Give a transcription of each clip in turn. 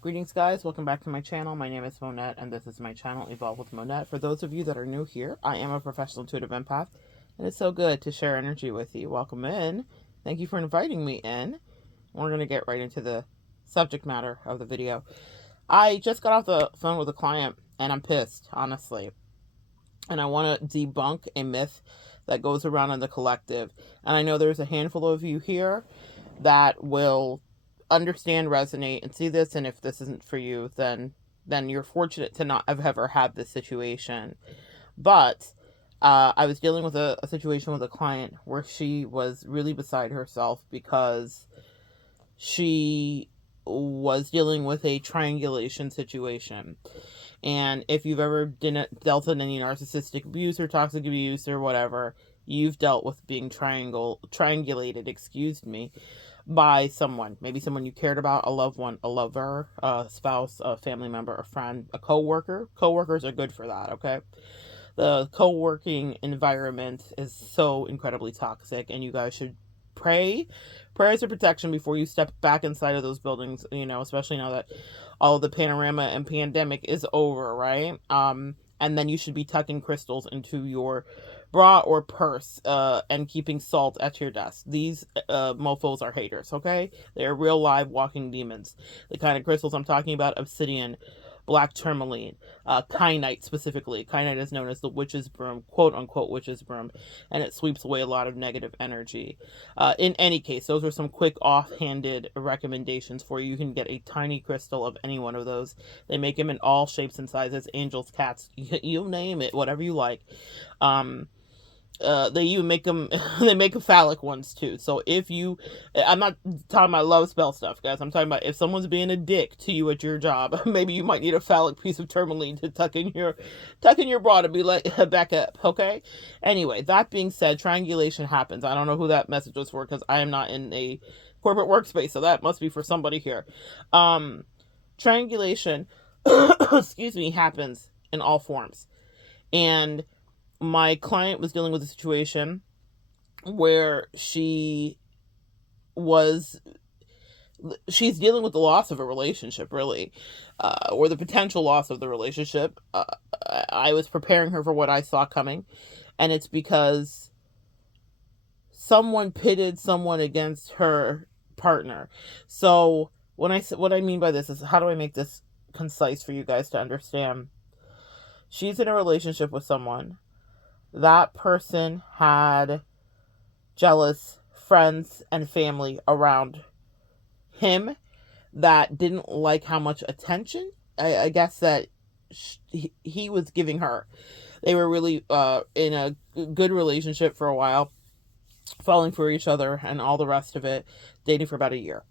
Greetings, guys. Welcome back to my channel. My name is Monette, and this is my channel, Evolve with Monette. For those of you that are new here, I am a professional intuitive empath, and it's so good to share energy with you. Welcome in. Thank you for inviting me in. We're going to get right into the subject matter of the video. I just got off the phone with a client, and I'm pissed, honestly. And I want to debunk a myth that goes around in the collective. And I know there's a handful of you here that will understand, resonate, and see this. And if this isn't for you, then you're fortunate to not have ever had this situation. But I was dealing with a situation with a client where she was really beside herself because she was dealing with a triangulation situation. And if you've ever dealt with any narcissistic abuse or toxic abuse or whatever, you've dealt with being triangulated, by someone. Maybe someone you cared about, a loved one, a lover, a spouse, a family member, a friend, a coworker. Coworkers are good for that, okay? The co-working environment is so incredibly toxic, and you guys should prayers of protection before you step back inside of those buildings, especially now that all of the panorama and pandemic is over, right? And then you should be tucking crystals into your bra or purse, and keeping salt at your desk. These mofos are haters, okay? They're real live walking demons. The kind of crystals I'm talking about: obsidian, black tourmaline, kyanite specifically. Kyanite is known as the witch's broom, quote unquote witch's broom, and it sweeps away a lot of negative energy. In any case, those are some quick offhanded recommendations for you. You can get a tiny crystal of any one of those. They make them in all shapes and sizes: angels, cats, you name it, whatever you like. They even make them they make phallic ones too. So I'm not talking about love spell stuff, guys. I'm talking about if someone's being a dick to you at your job, maybe you might need a phallic piece of tourmaline to tuck in your bra to be like, back up, okay? Anyway, that being said, triangulation happens. I don't know who that message was for, because I am not in a corporate workspace, so that must be for somebody here. Triangulation excuse me, happens in all forms. And my client was dealing with a situation where she's dealing with the loss of a relationship, really, or the potential loss of the relationship. I was preparing her for what I saw coming, and it's because someone pitted someone against her partner. So what I mean by this is, how do I make this concise for you guys to understand? She's in a relationship with someone. That person had jealous friends and family around him that didn't like how much attention, I guess, that he was giving her. They were really in a good relationship for a while, falling for each other and all the rest of it, dating for about a year.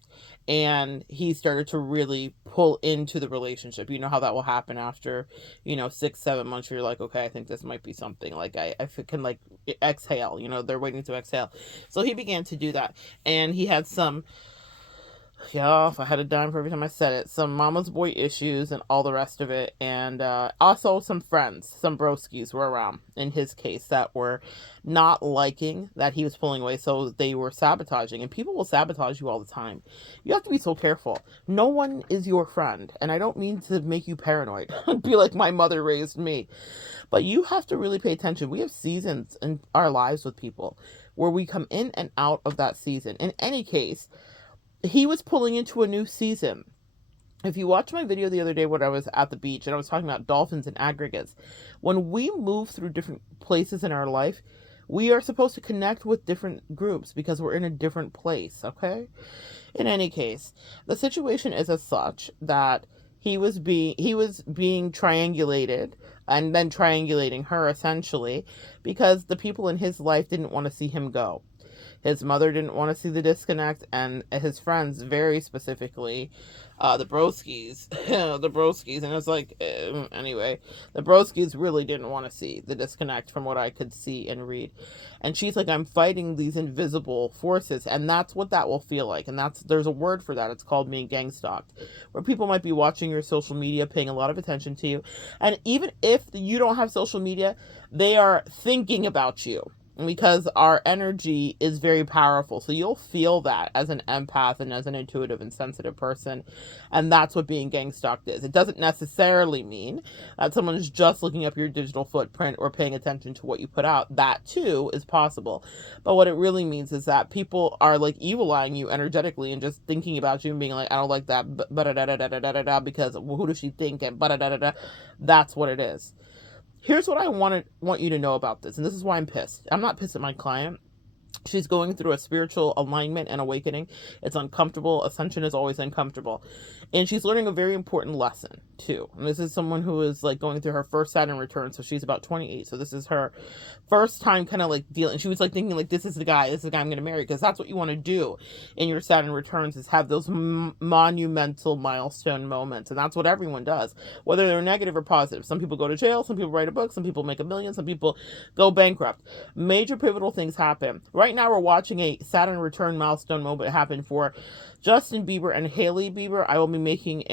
And he started to really pull into the relationship. You know how that will happen after 6-7 months. You're like, okay, I think this might be something. Like, I can, like, exhale. They're waiting to exhale. So he began to do that, and he had some, yeah, if I had a dime for every time I said it, some mama's boy issues and all the rest of it. And also some friends, some broskies were around, in his case, that were not liking that he was pulling away. So they were sabotaging, and people will sabotage you all the time. You have to be so careful. No one is your friend. And I don't mean to make you paranoid, be like my mother raised me. But you have to really pay attention. We have seasons in our lives with people where we come in and out of that season. In any case, he was pulling into a new season. If you watched my video the other day when I was at the beach and I was talking about dolphins and aggregates, when we move through different places in our life, we are supposed to connect with different groups because we're in a different place, okay? In any case, the situation is as such that he was being triangulated, and then triangulating her, essentially, because the people in his life didn't want to see him go. His mother didn't want to see the disconnect, and his friends, very specifically, the broskies, and it's like, anyway, the broskies really didn't want to see the disconnect, from what I could see and read. And she's like, I'm fighting these invisible forces, and that's what that will feel like. And there's a word for that. It's called being gang stalked, where people might be watching your social media, paying a lot of attention to you, and even if you don't have social media, they are thinking about you. because our energy is very powerful. So you'll feel that as an empath and as an intuitive and sensitive person. And that's what being gang stalked is. It doesn't necessarily mean that someone is just looking up your digital footprint or paying attention to what you put out. That too is possible. But what it really means is that people are like evil eyeing you energetically and just thinking about you and being like, I don't like that, because who does she think? And that's what it is. Here's what I want you to know about this, and this is why I'm pissed. I'm not pissed at my client. She's going through a spiritual alignment and awakening. It's uncomfortable. Ascension is always uncomfortable. And she's learning a very important lesson, too. And this is someone who is like going through her first Saturn return. So she's about 28. So this is her first time kind of like dealing. She was like thinking like, this is the guy I'm going to marry. Because that's what you want to do in your Saturn returns, is have those monumental milestone moments. And that's what everyone does, whether they're negative or positive. Some people go to jail. Some people write a book. Some people make $1 million. Some people go bankrupt. Major pivotal things happen. Right now we're watching a Saturn return milestone moment happen for Justin Bieber and Hailey Bieber. I will be making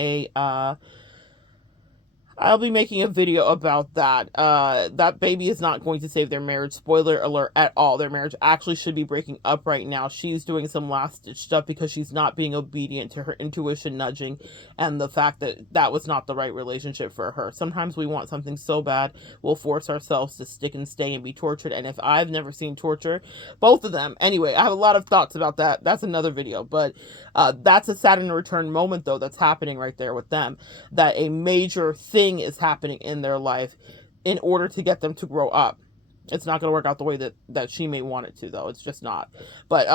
a video about that. That baby is not going to save their marriage. Spoiler alert at all. Their marriage actually should be breaking up right now. She's doing some last ditch stuff because she's not being obedient to her intuition nudging and the fact that that was not the right relationship for her. Sometimes we want something so bad, we'll force ourselves to stick and stay and be tortured. And if I've never seen torture, both of them. Anyway, I have a lot of thoughts about that. That's another video. But that's a Saturn return moment, though, that's happening right there with them. That a major thing is happening in their life in order to get them to grow up. It's not going to work out the way that she may want it to, though. It's just not. But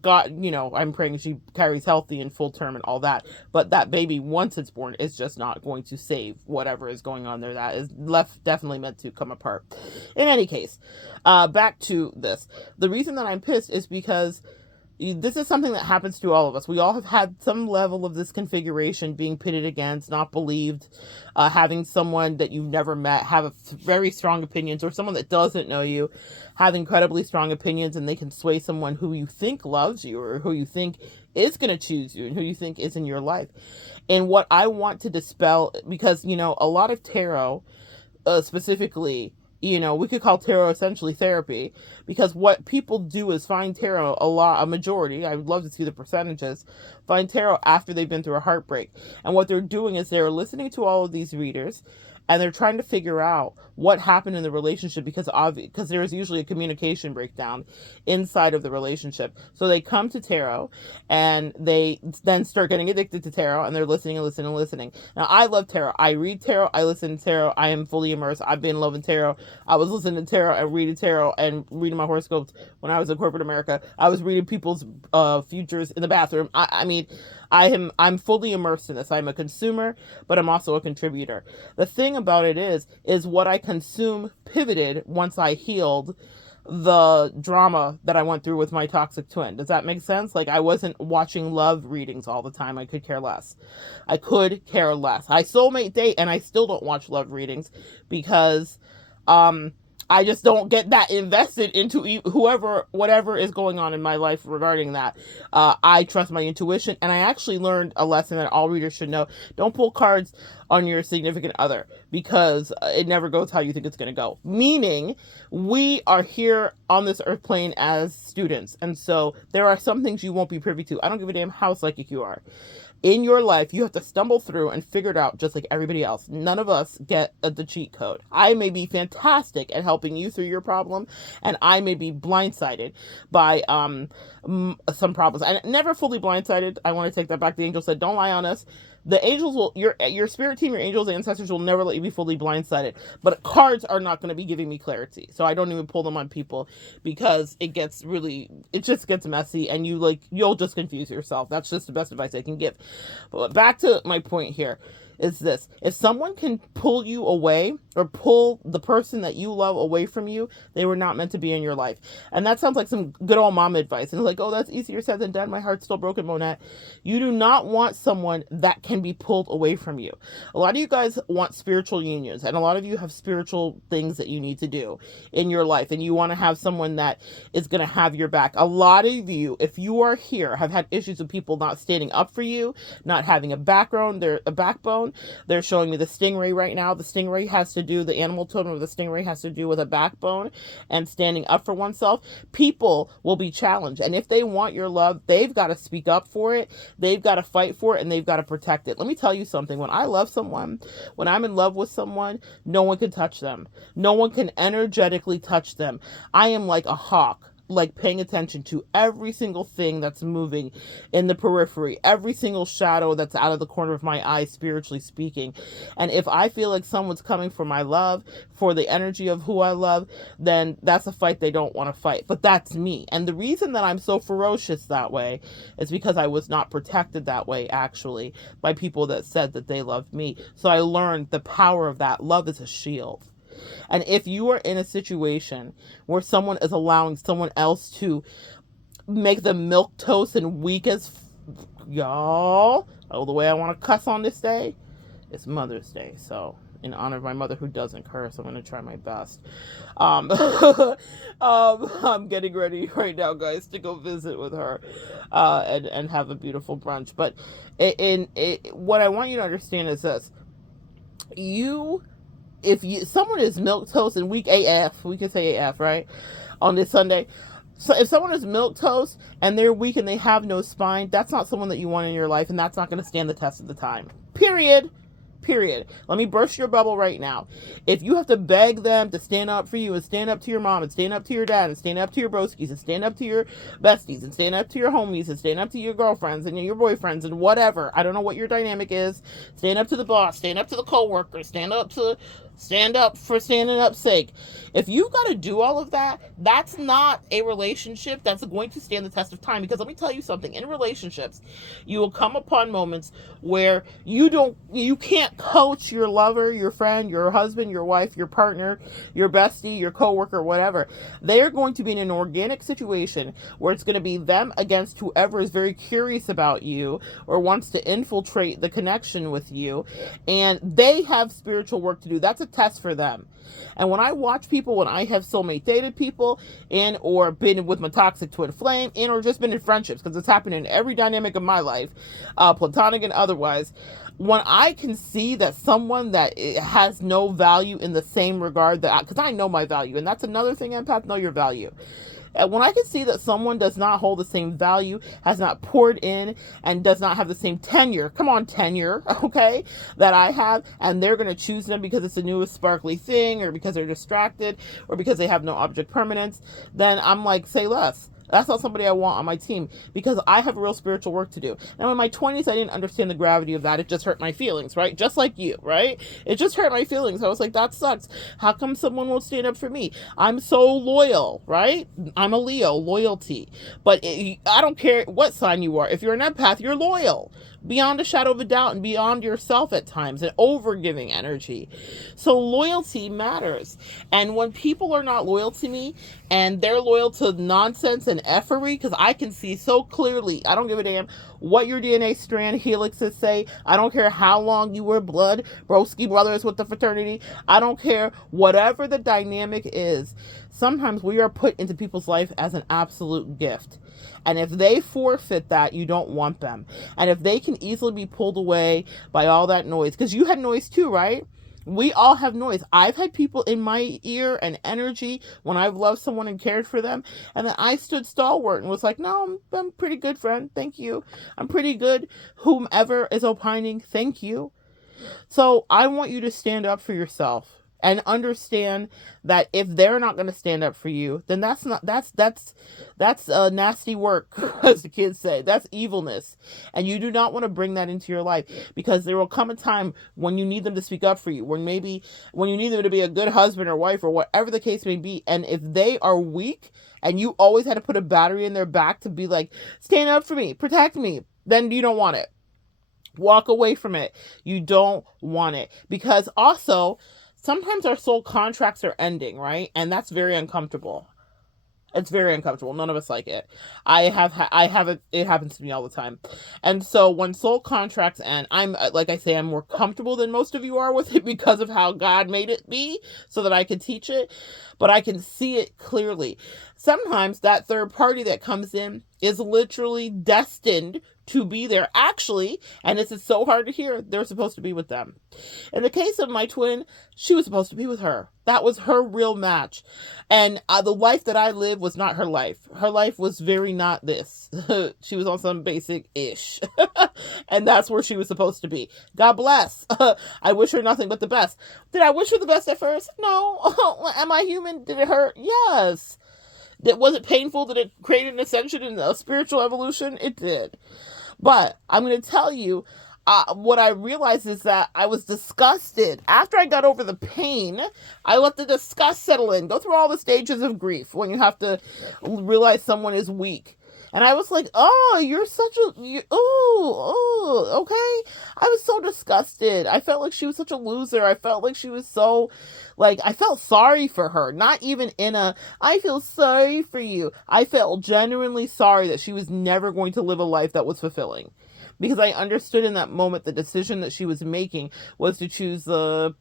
God, I'm praying she carries healthy and full term and all that. But that baby, once it's born, is just not going to save whatever is going on there. That is definitely meant to come apart. In any case, back to this. The reason that I'm pissed is because this is something that happens to all of us. We all have had some level of this configuration, being pitted against, not believed, having someone that you've never met have very strong opinions, or someone that doesn't know you have incredibly strong opinions, and they can sway someone who you think loves you or who you think is going to choose you and who you think is in your life. And what I want to dispel, because, a lot of tarot, specifically, we could call tarot essentially therapy, because what people do is find tarot a majority, I would love to see the percentages, find tarot after they've been through a heartbreak. And what they're doing is they're listening to all of these readers, and they're trying to figure out what happened in the relationship, because there is usually a communication breakdown inside of the relationship. So they come to tarot and they then start getting addicted to tarot, and they're listening and listening and listening. Now, I love tarot. I read tarot. I listen to tarot. I am fully immersed. I've been loving tarot. I was listening to tarot and reading tarot and reading my horoscopes when I was in corporate America. I was reading people's futures in the bathroom. I'm fully immersed in this. I'm a consumer, but I'm also a contributor. The thing about it is what I consume pivoted once I healed the drama that I went through with my toxic twin. Does that make sense? Like, I wasn't watching love readings all the time. I could care less. I soulmate date, and I still don't watch love readings because I just don't get that invested into whatever is going on in my life regarding that. I trust my intuition, and I actually learned a lesson that all readers should know. Don't pull cards on your significant other, because it never goes how you think it's going to go. Meaning, we are here on this earth plane as students, and so there are some things you won't be privy to. I don't give a damn how psychic you are. In your life, you have to stumble through and figure it out just like everybody else. None of us get the cheat code. I may be fantastic at helping you through your problem, and I may be blindsided by some problems. And never fully blindsided. I want to take that back. The angel said, don't lie on us. The angels will, your spirit team, your angels, ancestors will never let you be fully blindsided. But cards are not going to be giving me clarity. So I don't even pull them on people, because it just gets messy, and you'll just confuse yourself. That's just the best advice I can give. But back to my point here is this. If someone can pull you away, or pull the person that you love away from you, they were not meant to be in your life. And that sounds like some good old mom advice. And it's like, oh, that's easier said than done. My heart's still broken, Monette. You do not want someone that can be pulled away from you. A lot of you guys want spiritual unions, and a lot of you have spiritual things that you need to do in your life, and you want to have someone that is going to have your back. A lot of you, if you are here, have had issues with people not standing up for you, not having a backbone, totem. They're showing me the stingray right now. The stingray has to do, the animal totem of the stingray has to do with a backbone and standing up for oneself. People will be challenged. And if they want your love, they've got to speak up for it. They've got to fight for it, and they've got to protect it. Let me tell you something. When I love someone, when I'm in love with someone, no one can touch them. No one can energetically touch them. I am like a hawk, like paying attention to every single thing that's moving in the periphery, every single shadow that's out of the corner of my eye, spiritually speaking. And if I feel like someone's coming for my love, for the energy of who I love, then that's a fight they don't want to fight. But that's me. And the reason that I'm so ferocious that way is because I was not protected that way, actually, by people that said that they loved me. So I learned the power of that. Love is a shield. And if you are in a situation where someone is allowing someone else to make them milquetoast and weak as y'all, oh, the way I want to cuss on this day, it's Mother's Day. So in honor of my mother who doesn't curse, I'm going to try my best. I'm getting ready right now, guys, to go visit with her and have a beautiful brunch. But what I want you to understand is this. If someone is milquetoast and weak AF, we can say AF, right? On this Sunday. So if someone is milquetoast and they're weak and they have no spine, that's not someone that you want in your life, and that's not going to stand the test of the time. Period. Let me burst your bubble right now. If you have to beg them to stand up for you and stand up to your mom and stand up to your dad and stand up to your broskies and stand up to your besties and stand up to your homies and stand up to your girlfriends and your boyfriends and whatever, I don't know what your dynamic is, stand up to the boss, stand up to the coworker, stand up for standing up's sake. If you got to do all of that, that's not a relationship that's going to stand the test of time. Because let me tell you something, in relationships, you will come upon moments where you can't coach your lover, your friend, your husband, your wife, your partner, your bestie, your coworker, whatever. They are going to be in an organic situation where it's going to be them against whoever is very curious about you or wants to infiltrate the connection with you, and they have spiritual work to do. That's a test for them. And when I watch people, when I have soulmate dated people and or been with my toxic twin flame and or just been in friendships, because it's happened in every dynamic of my life, platonic and otherwise, when I can see that someone that has no value in the same regard that, because I know my value, and that's another thing, empath, know your value. When I can see that someone does not hold the same value, has not poured in, and does not have the same tenure, okay, that I have, and they're going to choose them because it's the newest sparkly thing, or because they're distracted, or because they have no object permanence, then I'm like, say less. That's not somebody I want on my team, because I have real spiritual work to do. Now, in my 20s, I didn't understand the gravity of that. It just hurt my feelings, right? Just like you, right? It just hurt my feelings. I was like, that sucks. How come someone won't stand up for me? I'm so loyal, right? I'm a Leo, loyalty. But I don't care what sign you are. If you're an empath, you're loyal. Beyond a shadow of a doubt and beyond yourself at times, and over-giving energy. So loyalty matters. And when people are not loyal to me and they're loyal to nonsense and effery, because I can see so clearly, I don't give a damn what your DNA strand helixes say. I don't care how long you were blood, broski brothers with the fraternity. I don't care, whatever the dynamic is. Sometimes we are put into people's life as an absolute gift. And if they forfeit that, you don't want them. And if they can easily be pulled away by all that noise, because you had noise too, right? We all have noise. I've had people in my ear and energy when I've loved someone and cared for them, and then I stood stalwart and was like, no, I'm pretty good, friend. Thank you. I'm pretty good. Whomever is opining, thank you. So I want you to stand up for yourself and understand that if they're not going to stand up for you, then that's nasty work, as the kids say. That's evilness. And you do not want to bring that into your life, because there will come a time when you need them to speak up for you, when you need them to be a good husband or wife or whatever the case may be. And if they are weak and you always had to put a battery in their back to be like, stand up for me, protect me, then you don't want it. Walk away from it. You don't want it. Because also, sometimes our soul contracts are ending, right? And that's very uncomfortable. It's very uncomfortable. None of us like it. I have it. It happens to me all the time. And so when soul contracts end, I'm, like I say, I'm more comfortable than most of you are with it because of how God made it be so that I could teach it, but I can see it clearly. Sometimes that third party that comes in is literally destined to be there. Actually, and this is so hard to hear, they're supposed to be with them. In the case of my twin, she was supposed to be with her. That was her real match. And the life that I lived was not her life. Her life was very not this. She was on some basic ish. And that's where she was supposed to be. God bless. I wish her nothing but the best. Did I wish her the best at first? No. Am I human? Did it hurt? Yes. Was it painful? Did it create an ascension and a spiritual evolution? It did. But I'm going to tell you, what I realized is that I was disgusted. After I got over the pain, I let the disgust settle in. Go through all the stages of grief when you have to realize someone is weak. And I was like, oh, you're such a, okay. I was so disgusted. I felt like she was such a loser. I felt like she was so, I felt sorry for her. Not even in I feel sorry for you. I felt genuinely sorry that she was never going to live a life that was fulfilling. Because I understood in that moment the decision that she was making was to choose what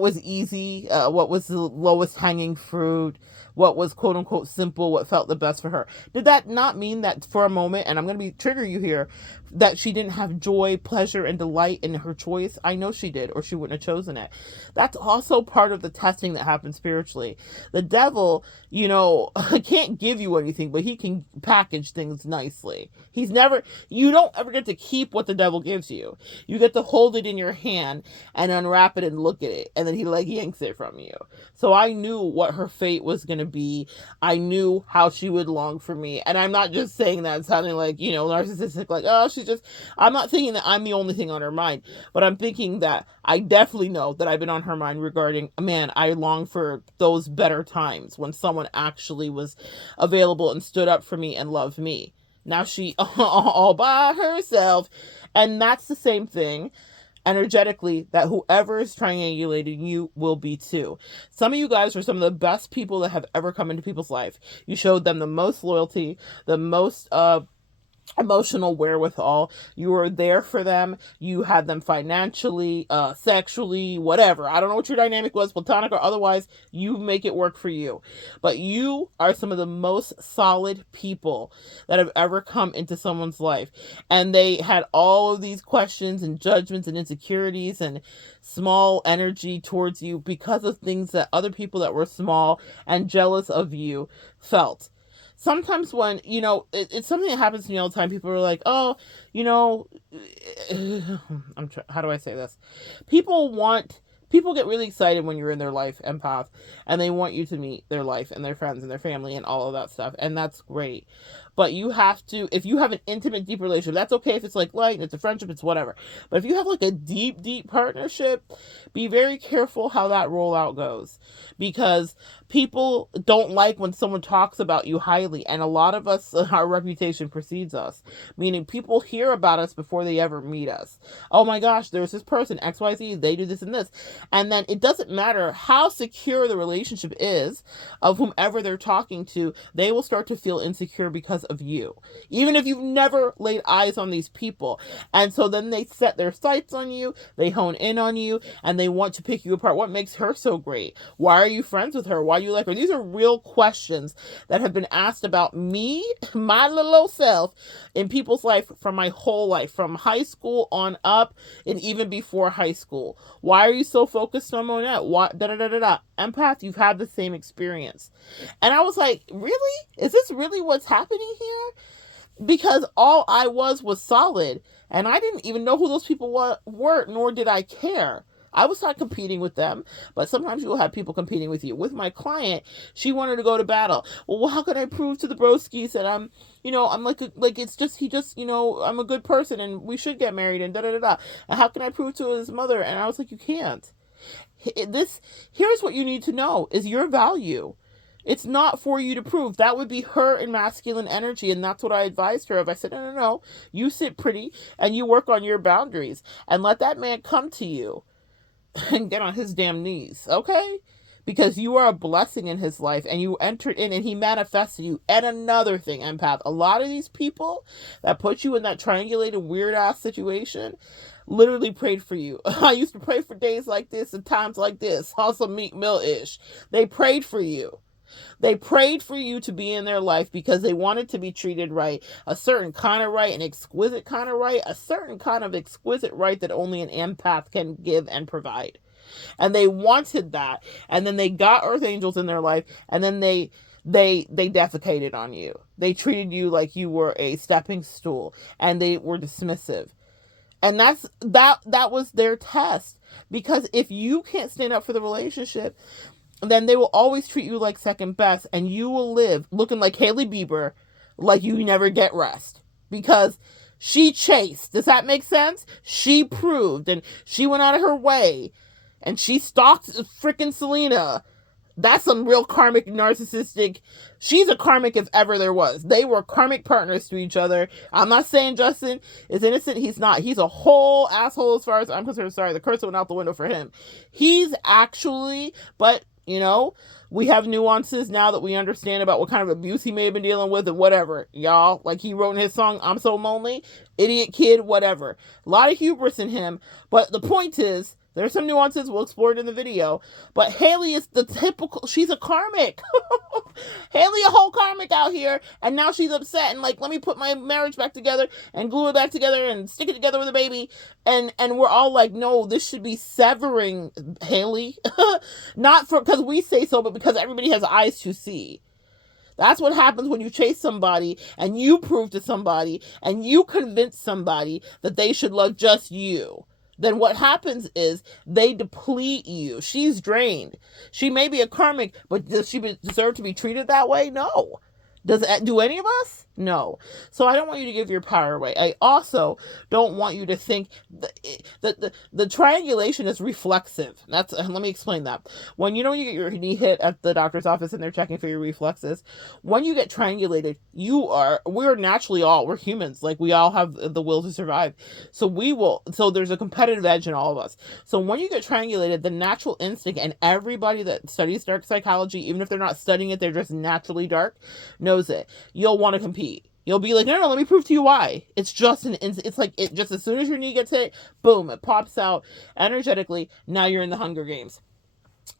was easy, what was the lowest hanging fruit, what was quote unquote simple, what felt the best for her. Did that not mean that for a moment, and I'm going to trigger you here, that she didn't have joy, pleasure, and delight in her choice? I know she did, or she wouldn't have chosen it. That's also part of the testing that happens spiritually. The devil, can't give you anything, but he can package things nicely. You don't ever get to keep what the devil gives you. You get to hold it in your hand and unwrap it and look at it, and then he yanks it from you. So I knew what her fate was going to be. I knew how she would long for me. And I'm not just saying that sounding narcissistic, I'm not thinking that I'm the only thing on her mind, but I'm thinking that I definitely know that I've been on her mind regarding, man, I long for those better times when someone actually was available and stood up for me and loved me. Now she all by herself. And that's the same thing energetically that whoever is triangulating you will be too. Some of you guys are some of the best people that have ever come into people's life. You showed them the most loyalty, the most emotional wherewithal. You were there for them. You had them financially, sexually, whatever. I don't know what your dynamic was, platonic or otherwise. You make it work for you. But you are some of the most solid people that have ever come into someone's life. And they had all of these questions and judgments and insecurities and small energy towards you because of things that other people that were small and jealous of you felt. Sometimes when, it's something that happens to me all the time. People are like, oh, how do I say this? People get really excited when you're in their life, empath, and they want you to meet their life and their friends and their family and all of that stuff. And that's great. But you have to, if you have an intimate, deep relationship, that's okay if it's light and it's a friendship, it's whatever. But if you have a deep, deep partnership, be very careful how that rollout goes. Because people don't like when someone talks about you highly. And a lot of us, our reputation precedes us. Meaning people hear about us before they ever meet us. Oh my gosh, there's this person, XYZ, they do this and this. And then it doesn't matter how secure the relationship is of whomever they're talking to, they will start to feel insecure because of you, even if you've never laid eyes on these people. And so then they set their sights on you, they hone in on you, and they want to pick you apart. What makes her so great? Why are you friends with her? Why do you like her? These are real questions that have been asked about me, my little old self, in people's life from my whole life, from high school on up, and even before high school. Why are you so focused on Monette? Why Empath, you've had the same experience. And I was like, really? Is this really what's happening here? Because all I was solid, and I didn't even know who those people were, nor did I care. I was not competing with them, but sometimes you will have people competing with you. With my client, she wanted to go to battle. Well, how can I prove to the broskies that I'm I'm a good person and we should get married and da-da-da-da. And how can I prove to his mother? And I was like, you can't. Here's what you need to know is your value. It's not for you to prove. That would be her in masculine energy, and that's what I advised her of. I said, no. You sit pretty and you work on your boundaries and let that man come to you and get on his damn knees, okay? Because you are a blessing in his life and you entered in and he manifested you. And another thing, empath, a lot of these people that put you in that triangulated weird ass situation literally prayed for you. I used to pray for days like this and times like this, also Meek Mill-ish. They prayed for you. They prayed for you to be in their life because they wanted to be treated right, a certain kind of right, an exquisite kind of right, a certain kind of exquisite right that only an empath can give and provide. And they wanted that, and then they got earth angels in their life, and then they defecated on you. They treated you like you were a stepping stool, and they were dismissive. And that was their test. Because if you can't stand up for the relationship, then they will always treat you like second best, and you will live looking like Hailey Bieber, like you never get rest. Because she chased. Does that make sense? She proved, and she went out of her way, and she stalked freaking Selena. That's some real karmic narcissistic. She's a karmic if ever there was. They were karmic partners to each other. I'm not saying Justin is innocent. He's not. He's a whole asshole as far as I'm concerned. Sorry, the curse went out the window for him. He's actually, but you know, we have nuances now that we understand about what kind of abuse he may have been dealing with and whatever, y'all. Like he wrote in his song, I'm So Lonely, idiot kid, whatever. A lot of hubris in him. But the point is, there's some nuances, we'll explore it in the video. But Hailey is the typical, she's a karmic. Hailey a whole karmic out here, and now she's upset and like, let me put my marriage back together and glue it back together and stick it together with a baby. And we're all like, no, this should be severing, Hailey. Not for because we say so, but because everybody has eyes to see. That's what happens when you chase somebody and you prove to somebody and you convince somebody that they should love just you. Then what happens is they deplete you. She's drained. She may be a karmic, but does she deserve to be treated that way? No. Do any of us? No. So I don't want you to give your power away. I also don't want you to think that the triangulation is reflexive. Let me explain that. When you get your knee hit at the doctor's office and they're checking for your reflexes, when you get triangulated, we're humans. Like we all have the will to survive. So there's a competitive edge in all of us. So when you get triangulated, the natural instinct, and everybody that studies dark psychology, even if they're not studying it, they're just naturally dark, knows it. You'll want to compete. You'll be like, no, let me prove to you why. It's just it's like, it just as soon as your knee gets hit, boom, it pops out energetically. Now you're in the Hunger Games.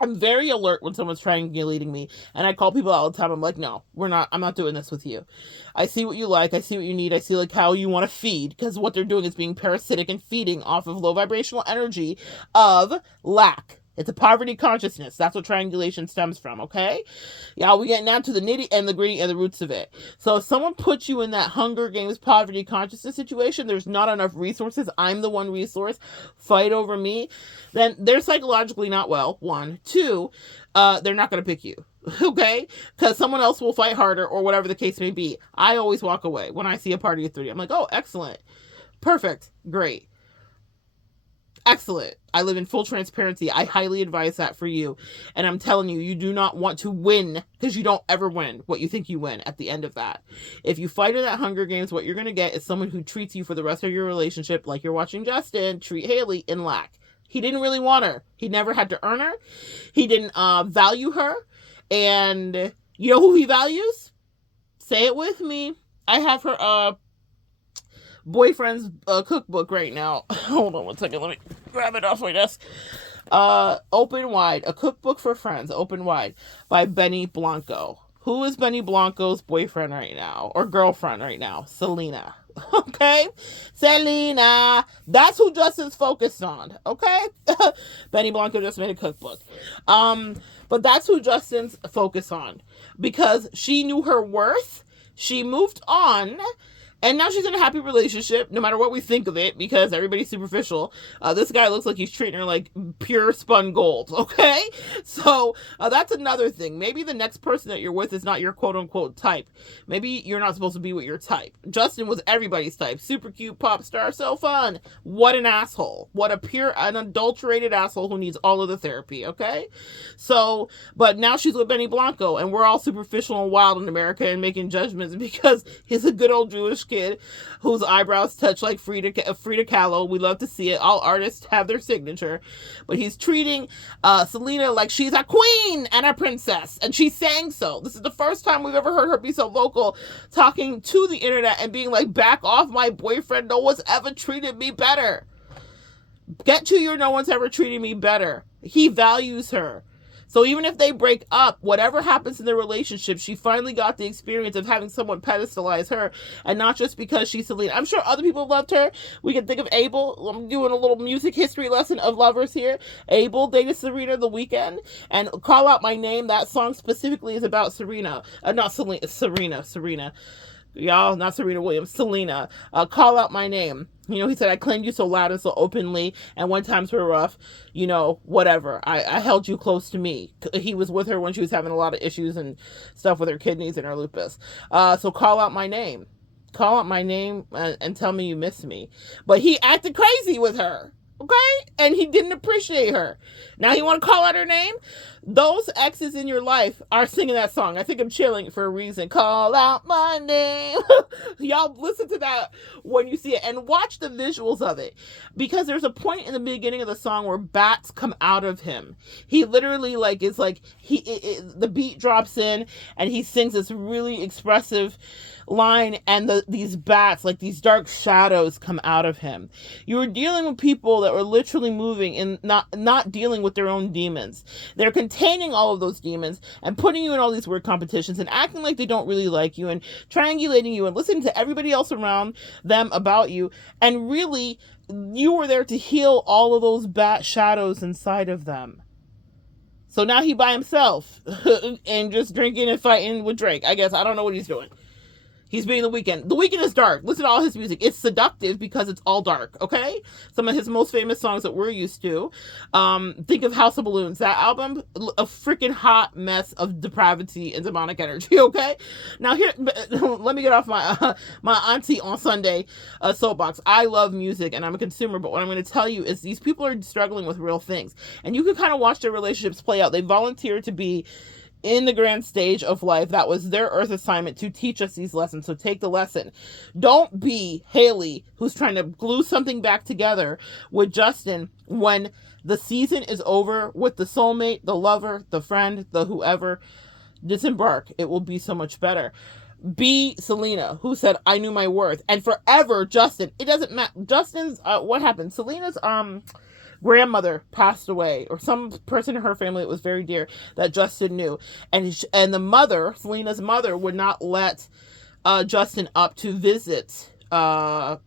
I'm very alert when someone's triangulating me, and I call people all the time. I'm like, no, I'm not doing this with you. I see what you like. I see what you need. I see like how you want to feed, because what they're doing is being parasitic and feeding off of low vibrational energy of lack. It's a poverty consciousness. That's what triangulation stems from, okay? Y'all, we get down to the nitty and the gritty and the roots of it. So if someone puts you in that Hunger Games poverty consciousness situation, there's not enough resources, I'm the one resource, fight over me, then they're psychologically not well, 1. 2, they're not going to pick you, okay? Because someone else will fight harder or whatever the case may be. I always walk away when I see a party of 3. I'm like, oh, excellent. Perfect. Great. Excellent. I live in full transparency. I highly advise that for you. And I'm telling you, you do not want to win, because you don't ever win what you think you win at the end of that. If you fight in that Hunger Games, what you're going to get is someone who treats you for the rest of your relationship like you're watching Justin treat Hailey in lack. He didn't really want her. He never had to earn her. He didn't value her. And you know who he values? Say it with me. I have her boyfriend's cookbook right now. Hold on 1 second. Let me grab it off my desk. Open Wide, a cookbook for friends, Open Wide, by Benny Blanco. Who is Benny Blanco's boyfriend right now, or girlfriend right now? Selena. Okay? Selena. That's who Justin's focused on. Okay? Benny Blanco just made a cookbook. But that's who Justin's focused on, because she knew her worth. She moved on. And now she's in a happy relationship, no matter what we think of it, because everybody's superficial. This guy looks like he's treating her like pure spun gold, okay? So that's another thing. Maybe the next person that you're with is not your quote-unquote type. Maybe you're not supposed to be with your type. Justin was everybody's type. Super cute, pop star, so fun. What an asshole. What a pure, unadulterated asshole who needs all of the therapy, okay? So, but now she's with Benny Blanco, and we're all superficial and wild in America and making judgments because he's a good old Jewish kid whose eyebrows touch like Frida Kahlo. We love to see it. All artists have their signature, but he's treating Selena like she's a queen and a princess, and she's saying so. This is the first time we've ever heard her be so vocal, talking to the internet and being like, back off my boyfriend, no one's ever treated me better. Get to your no one's ever treated me better. He values her. So even if they break up, whatever happens in their relationship, she finally got the experience of having someone pedestalize her, and not just because she's Selena. I'm sure other people loved her. We can think of Abel. I'm doing a little music history lesson of lovers here. Abel dated Serena the weekend, and Call Out My Name, that song specifically is about Serena. Not Selena, Serena. Y'all, not Serena Williams, Selena. Call Out My Name. He said, I claimed you so loud and so openly, and when times were rough, whatever. I held you close to me. He was with her when she was having a lot of issues and stuff with her kidneys and her lupus. So call out my name. Call out my name and tell me you miss me. But he acted crazy with her. Okay? And he didn't appreciate her. Now he want to call out her name? Those exes in your life are singing that song. I think I'm chilling for a reason. Call out my name. Y'all listen to that when you see it and watch the visuals of it. Because there's a point in the beginning of the song where bats come out of him. He literally the beat drops in and he sings this really expressive line, and these bats, like these dark shadows, come out of him. You were dealing with people that were literally moving and not dealing with their own demons. They're containing all of those demons and putting you in all these weird competitions and acting like they don't really like you and triangulating you and listening to everybody else around them about you. And really, you were there to heal all of those bat shadows inside of them. So now he by himself and just drinking and fighting with Drake. I guess I don't know what he's doing. He's being The Weeknd. The Weeknd is dark. Listen to all his music. It's seductive because it's all dark, okay? Some of his most famous songs that we're used to. Think of House of Balloons. That album, a freaking hot mess of depravity and demonic energy, okay? Now here, let me get off my auntie on Sunday soapbox. I love music and I'm a consumer, but what I'm going to tell you is these people are struggling with real things. And you can kind of watch their relationships play out. They volunteer to be in the grand stage of life. That was their earth assignment, to teach us these lessons. So take the lesson. Don't be Hailey, who's trying to glue something back together with Justin when the season is over with the soulmate, the lover, the friend, the whoever. Disembark. It will be so much better. Be Selena, who said, I knew my worth. And forever, Justin. It doesn't matter. Justin's, what happened? Selena's, grandmother passed away, or some person in her family that was very dear that Justin knew, and the mother, Selena's mother, would not let Justin up to visit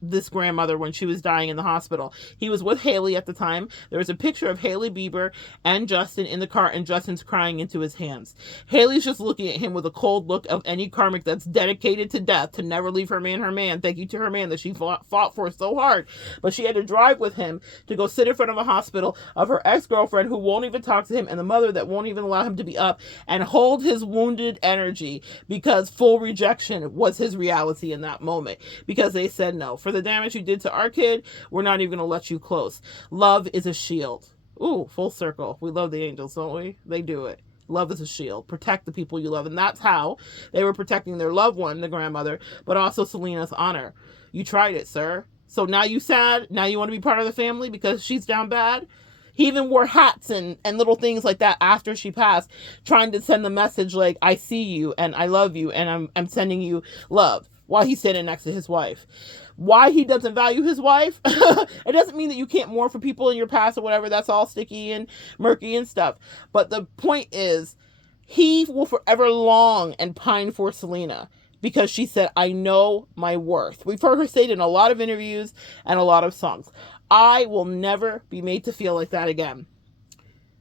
this grandmother when she was dying in the hospital. He was with Hailey at the time. There was a picture of Hailey Bieber and Justin in the car, and Justin's crying into his hands. Hailey's just looking at him with a cold look of any karmic that's dedicated to death, to never leave her man. Thank you to her man that she fought for so hard. But she had to drive with him to go sit in front of a hospital of her ex-girlfriend who won't even talk to him, and the mother that won't even allow him to be up and hold his wounded energy, because full rejection was his reality in that moment. Because they said, no, for the damage you did to our kid, we're not even going to let you close. Love is a shield. Ooh, full circle. We love the angels, don't we? They do it. Love is a shield. Protect the people you love. And that's how they were protecting their loved one, the grandmother, but also Selena's honor. You tried it, sir. So now you sad? Now you want to be part of the family because she's down bad? He even wore hats and little things like that after she passed, trying to send the message like, I see you and I love you and I'm sending you love, while he's sitting next to his wife. Why he doesn't value his wife? It doesn't mean that you can't mourn for people in your past or whatever. That's all sticky and murky and stuff. But the point is, he will forever long and pine for Selena because she said, I know my worth. We've heard her say it in a lot of interviews and a lot of songs. I will never be made to feel like that again.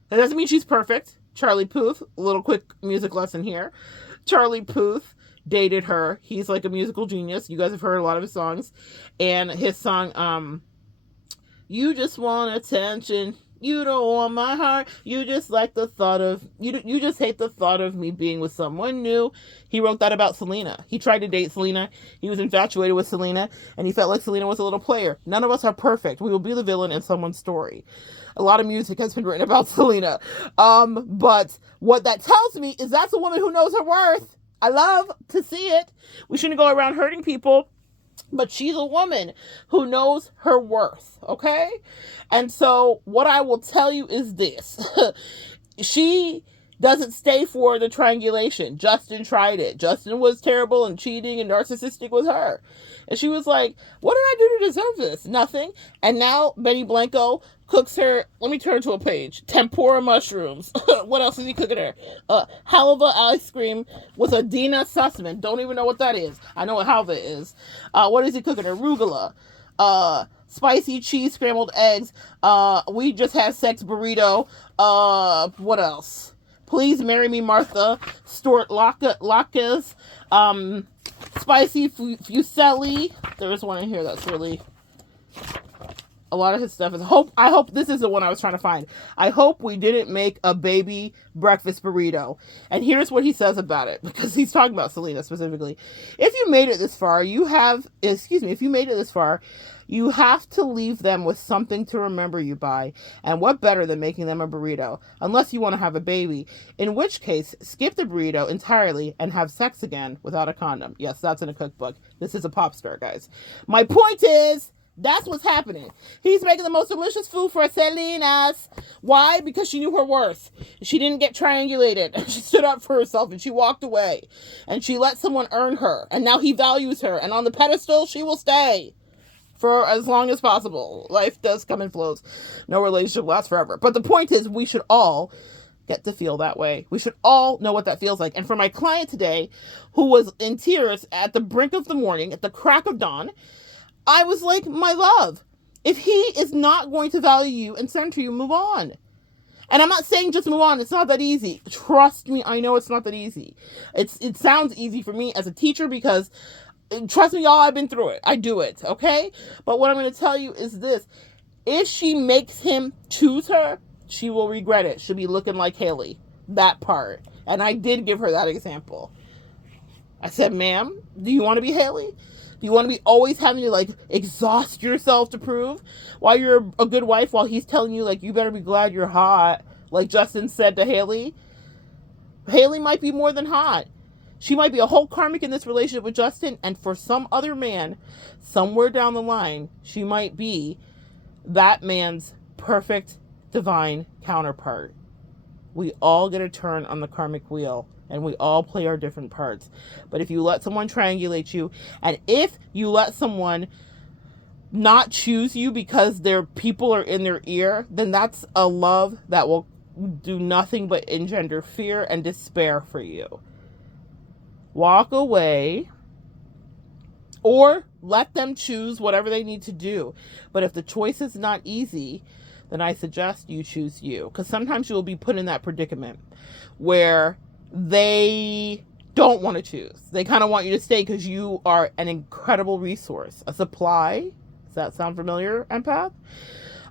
That doesn't mean she's perfect. Charlie Puth, a little quick music lesson here. Charlie Puth dated her. He's like a musical genius. You guys have heard a lot of his songs. And his song, You Just Want Attention, You Don't Want My Heart, You Just Like the Thought of, you just hate the thought of me being with someone new. He wrote that about Selena. He tried to date Selena. He was infatuated with Selena, and he felt like Selena was a little player. None of us are perfect. We will be the villain in someone's story. A lot of music has been written about Selena. But what that tells me is that's a woman who knows her worth. I love to see it. We shouldn't go around hurting people, but she's a woman who knows her worth, okay? And so what I will tell you is this. She doesn't stay for the triangulation. Justin tried it. Justin was terrible and cheating and narcissistic with her. And she was like, what did I do to deserve this? Nothing. And now Benny Blanco cooks her, let me turn to a page, tempura mushrooms. What else is he cooking her? Halva ice cream with a Dina Sussman. Don't even know what that is. I know what halva is. What is he cooking her? Arugula. Spicy cheese scrambled eggs. We just had sex burrito. What else? Please Marry Me, Martha. Stuart Latkes. Spicy fusilli. There's one in here that's really... A lot of his stuff is... I hope this is the one I was trying to find. I hope we didn't make a baby breakfast burrito. And here's what he says about it, because he's talking about Selena specifically. If you made it this far, you have to leave them with something to remember you by. And what better than making them a burrito? Unless you want to have a baby. In which case, skip the burrito entirely and have sex again without a condom. Yes, that's in a cookbook. This is a pop star, guys. My point is... That's what's happening. He's making the most delicious food for Selena's. Why? Because she knew her worth. She didn't get triangulated. She stood up for herself and she walked away. And she let someone earn her. And now he values her. And on the pedestal, she will stay for as long as possible. Life does come in flows. No relationship lasts forever. But the point is, we should all get to feel that way. We should all know what that feels like. And for my client today, who was in tears at the brink of the morning, at the crack of dawn, I was like, my love, if he is not going to value you and center you, move on. And I'm not saying just move on. It's not that easy. Trust me, I know it's not that easy. It sounds easy for me as a teacher because, trust me, y'all, I've been through it. I do it, okay? But what I'm going to tell you is this. If she makes him choose her, she will regret it. She'll be looking like Hailey. That part. And I did give her that example. I said, ma'am, do you want to be Hailey? Do you want to be always having to, like, exhaust yourself to prove while you're a good wife, while he's telling you, like, you better be glad you're hot, like Justin said to Hailey? Hailey might be more than hot. She might be a whole karmic in this relationship with Justin, and for some other man, somewhere down the line, she might be that man's perfect, divine counterpart. We all get a turn on the karmic wheel. And we all play our different parts. But if you let someone triangulate you, and if you let someone not choose you because their people are in their ear, then that's a love that will do nothing but engender fear and despair for you. Walk away, or let them choose whatever they need to do. But if the choice is not easy, then I suggest you choose you. Because sometimes you will be put in that predicament where they don't want to choose. They kind of want you to stay because you are an incredible resource. A supply. Does that sound familiar, empath?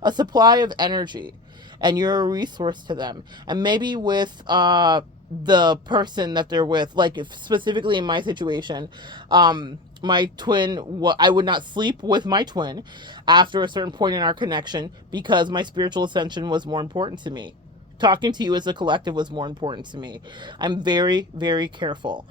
A supply of energy. And you're a resource to them. And maybe with the person that they're with, like if specifically in my situation, my twin, I would not sleep with my twin after a certain point in our connection because my spiritual ascension was more important to me. Talking to you as a collective was more important to me. I'm very, very careful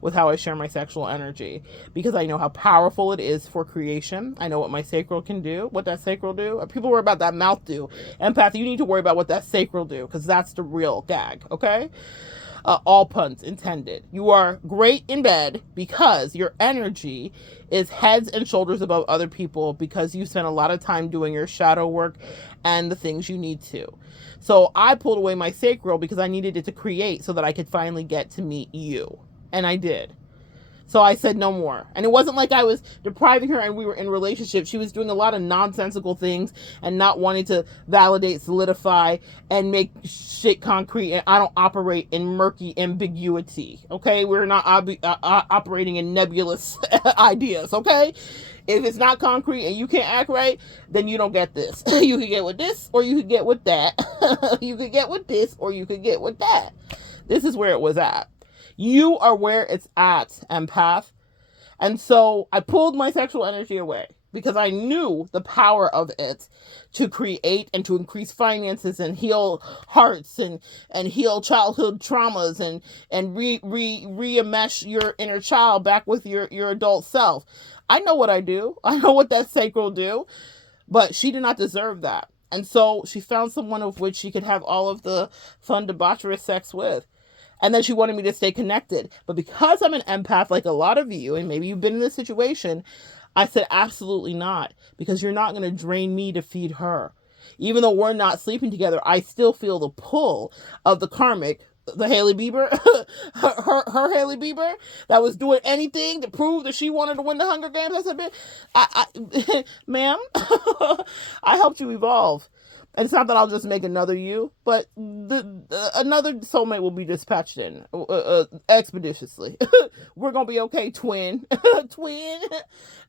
with how I share my sexual energy because I know how powerful it is for creation. I know what my sacral can do, what that sacral do. People worry about that mouth do. Empath, you need to worry about what that sacral do because that's the real gag, okay? All puns intended. You are great in bed because your energy is heads and shoulders above other people because you spent a lot of time doing your shadow work and the things you need to. So I pulled away my sacral because I needed it to create so that I could finally get to meet you. And I did. So I said no more. And it wasn't like I was depriving her and we were in a relationship. She was doing a lot of nonsensical things and not wanting to validate, solidify, and make shit concrete. And I don't operate in murky ambiguity. Okay? We're not operating in nebulous ideas. Okay? If it's not concrete and you can't act right, then you don't get this. You could get with this or you could get with that. You could get with this or you could get with that. This is where it was at. You are where it's at, empath. And so I pulled my sexual energy away because I knew the power of it to create and to increase finances and heal hearts and heal childhood traumas and re-enmesh your inner child back with your adult self. I know what I do. I know what that sacral do, but she did not deserve that. And so she found someone of which she could have all of the fun debaucherous sex with. And then she wanted me to stay connected. But because I'm an empath, like a lot of you, and maybe you've been in this situation, I said, absolutely not, because you're not going to drain me to feed her. Even though we're not sleeping together, I still feel the pull of the karmic, the Hailey Bieber, her Hailey Bieber, that was doing anything to prove that she wanted to win the Hunger Games. I said, ma'am, I helped you evolve. And it's not that I'll just make another you, but another soulmate will be dispatched in expeditiously. We're going to be okay, twin. Twin.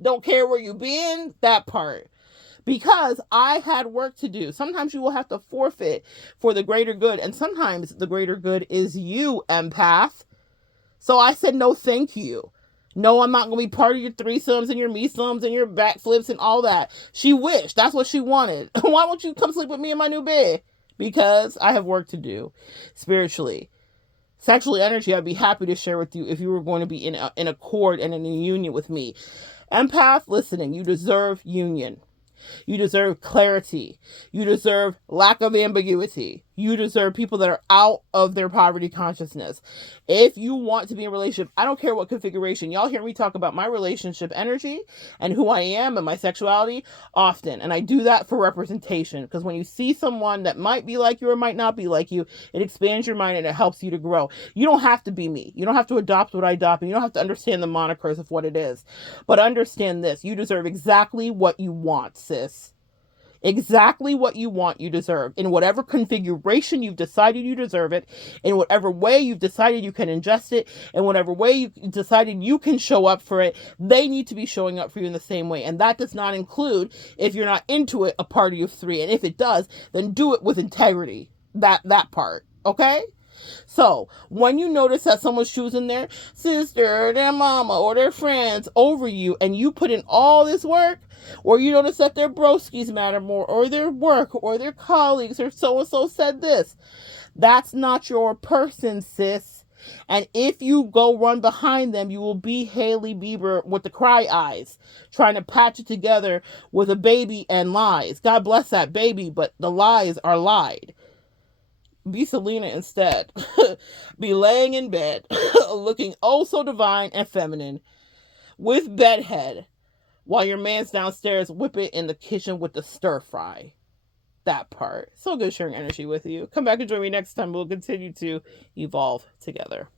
Don't care where you been. That part. Because I had work to do. Sometimes you will have to forfeit for the greater good. And sometimes the greater good is you, empath. So I said, no, thank you. No, I'm not going to be part of your threesomes and your mesomes and your backflips and all that. She wished. That's what she wanted. Why won't you come sleep with me in my new bed? Because I have work to do spiritually. Sexual energy, I'd be happy to share with you if you were going to be in accord and in a union with me. Empath, listening, you deserve union. You deserve clarity. You deserve lack of ambiguity. You deserve people that are out of their poverty consciousness. If you want to be in a relationship, I don't care what configuration. Y'all hear me talk about my relationship energy and who I am and my sexuality often. And I do that for representation, because when you see someone that might be like you or might not be like you, it expands your mind and it helps you to grow. You don't have to be me. You don't have to adopt what I adopt, and you don't have to understand the monikers of what it is. But understand this. You deserve exactly what you want, sis. Exactly what you want, you deserve. In whatever configuration you've decided you deserve it, in whatever way you've decided you can ingest it, in whatever way you've decided you can show up for it, they need to be showing up for you in the same way. And that does not include, if you're not into it, a party of three. And if it does, then do it with integrity. That part. Okay? So when you notice that someone's choosing their sister, their mama, or their friends over you, and you put in all this work, or you notice that their broskies matter more, or their work, or their colleagues, or so-and-so said this, that's not your person, sis. And if you go run behind them, you will be Hailey Bieber with the cry eyes, trying to patch it together with a baby and lies. God bless that baby, but the lies are lied. Be Selena instead. Be laying in bed, looking oh so divine and feminine, with bedhead, while your man's downstairs whip it in the kitchen with the stir fry. That part. So good sharing energy with you. Come back and join me next time. We'll continue to evolve together.